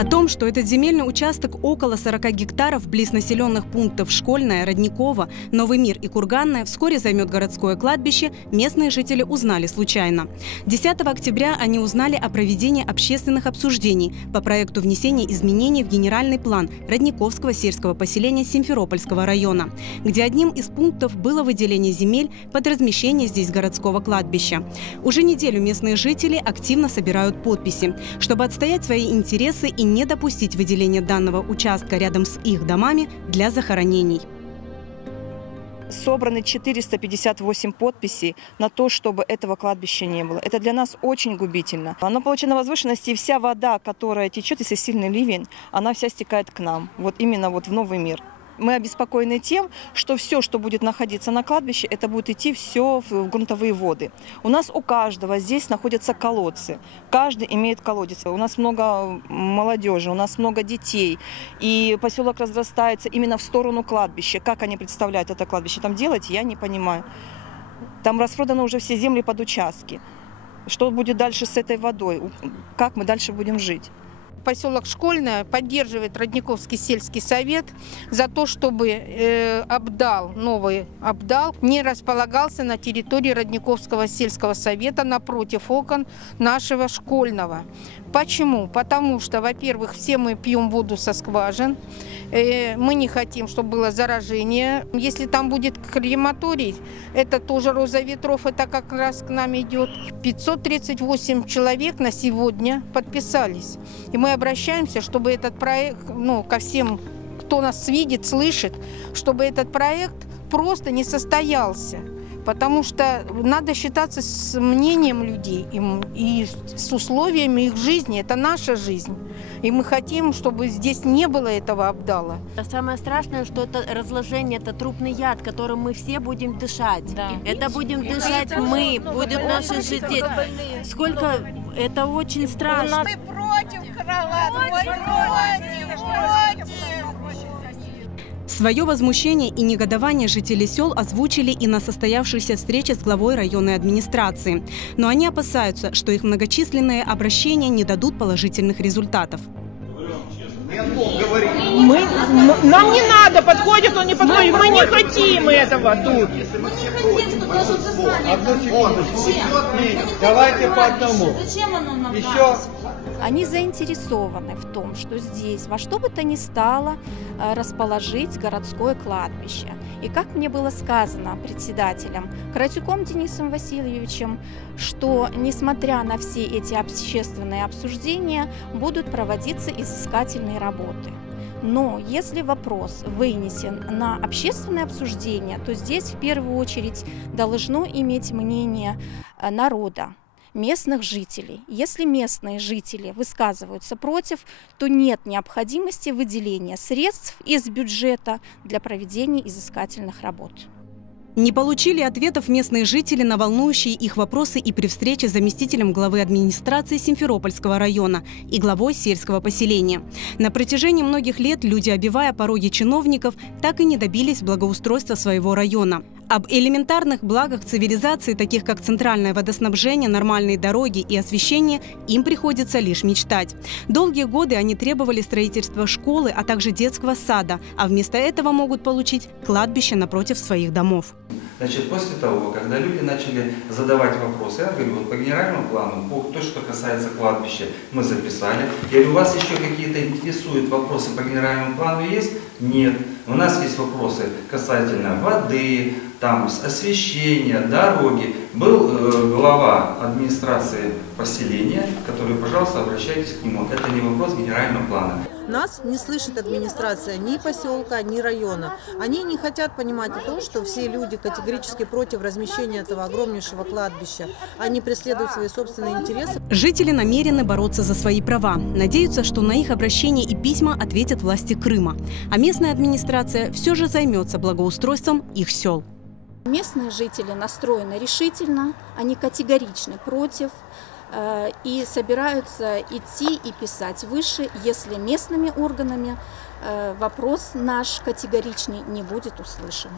О том, что этот земельный участок около 40 гектаров близ населенных пунктов Школьная, Родниково, Новый Мир и Курганная вскоре займет городское кладбище, местные жители узнали случайно. 10 октября они узнали о проведении общественных обсуждений по проекту внесения изменений в генеральный план Родниковского сельского поселения Симферопольского района, где одним из пунктов было выделение земель под размещение здесь городского кладбища. Уже неделю местные жители активно собирают подписи, чтобы отстоять свои интересы и не допустить выделения данного участка рядом с их домами для захоронений. Собраны 458 подписей на то, чтобы этого кладбища не было. Это для нас очень губительно. Оно получено на возвышенности, и вся вода, которая течет, если сильный ливень, она вся стекает к нам, вот именно вот в Новый Мир. Мы обеспокоены тем, что все, что будет находиться на кладбище, это будет идти все в грунтовые воды. У нас у каждого здесь находятся колодцы. Каждый имеет колодец. У нас много молодежи, у нас много детей. И поселок разрастается именно в сторону кладбища. Как они представляют это кладбище там делать, я не понимаю. Там распроданы уже все земли под участки. Что будет дальше с этой водой? Как мы дальше будем жить? Поселок Школьная поддерживает Родниковский сельский совет за то, чтобы новый Абдал не располагался на территории Родниковского сельского совета напротив окон нашего Школьного. Почему? Потому что, во-первых, все мы пьем воду со скважин, мы не хотим, чтобы было заражение. Если там будет крематорий, это тоже роза ветров, это как раз к нам идет. 538 человек на сегодня подписались. И мы обращаемся, чтобы этот проект, ко всем, кто нас видит, слышит, чтобы этот проект просто не состоялся. Потому что надо считаться с мнением людей и с условиями их жизни. Это наша жизнь. И мы хотим, чтобы здесь не было этого Абдала. Самое страшное, что это разложение, это трупный яд, которым мы все будем дышать. Да. Это будем дышать мы, будут наши жители. Сколько... Это очень страшно. Мы против крыла, против. Свое возмущение и негодование жители сел озвучили и на состоявшейся встрече с главой районной администрации. Но они опасаются, что их многочисленные обращения не дадут положительных результатов. Нам не надо, подходит он, не подходит. Мы не хотим этого тут. Мы не хотим, чтобы наше взыскание. Одну секунду. Давайте по одному. Зачем оно нам еще? Они заинтересованы в том, что здесь во что бы то ни стало расположить городское кладбище. И как мне было сказано председателем Каратюком Денисом Васильевичем, что несмотря на все эти общественные обсуждения, будут проводиться изыскательные работы. Но если вопрос вынесен на общественное обсуждение, то здесь в первую очередь должно иметь мнение народа, местных жителей. Если местные жители высказываются против, то нет необходимости выделения средств из бюджета для проведения изыскательных работ. Не получили ответов местные жители на волнующие их вопросы и при встрече с заместителем главы администрации Симферопольского района и главой сельского поселения. На протяжении многих лет люди, обивая пороги чиновников, так и не добились благоустройства своего района. Об элементарных благах цивилизации, таких как центральное водоснабжение, нормальные дороги и освещение, им приходится лишь мечтать. Долгие годы они требовали строительства школы, а также детского сада, а вместо этого могут получить кладбище напротив своих домов. Значит, после того, когда люди начали задавать вопросы, я говорю, вот по генеральному плану, по то, что касается кладбища, мы записали. Я говорю, у вас еще какие-то интересуют вопросы по генеральному плану есть? Нет. У нас есть вопросы касательно воды, там, освещения, дороги. Был глава администрации поселения, который, пожалуйста, обращайтесь к нему. Это не вопрос генерального плана. Нас не слышит администрация ни поселка, ни района. Они не хотят понимать о том, что все люди категорически против размещения этого огромнейшего кладбища. Они преследуют свои собственные интересы. Жители намерены бороться за свои права. Надеются, что на их обращения и письма ответят власти Крыма. А местная администрация все же займется благоустройством их сел. Местные жители настроены решительно, они категорично против и собираются идти и писать выше, если местными органами вопрос наш категоричный не будет услышан.